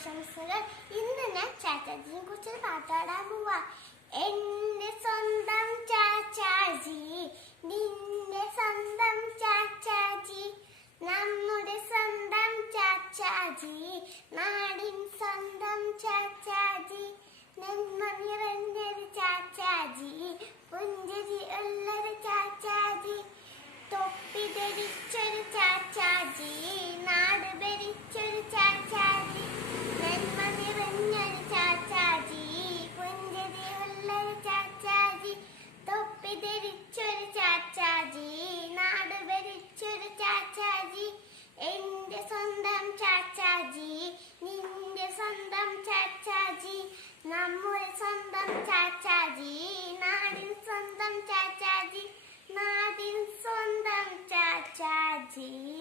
ആശംസകൾ ഇന്ന് ഞാൻ ചാച്ചാജിയെ കുറിച്ച് പാട്ടാടാൻ പോവാ. എന്റെ സ്വന്തം ചാച്ചാജി നിന്റെ സ്വന്തം ചാച്ചാജി നമ്മുടെ സ്വന്തം ചാച്ചാജി നാടിൻ സ്വന്തം ചാച്ചാജി നന്മ തൊപ്പി ചാച്ചാജി നാട് ഭരിച്ചൊരു ചാച്ചാജി. എന്റെ സ്വന്തം ചാച്ചാജി നിന്റെ സ്വന്തം ചാച്ചാജി. നമ്മുടെ സ്വന്തം ചാച്ചാജി നാടിൻ സ്വന്തം ചാച്ചാജി നാടിൻ സ്വന്തം ചാച്ചാജി.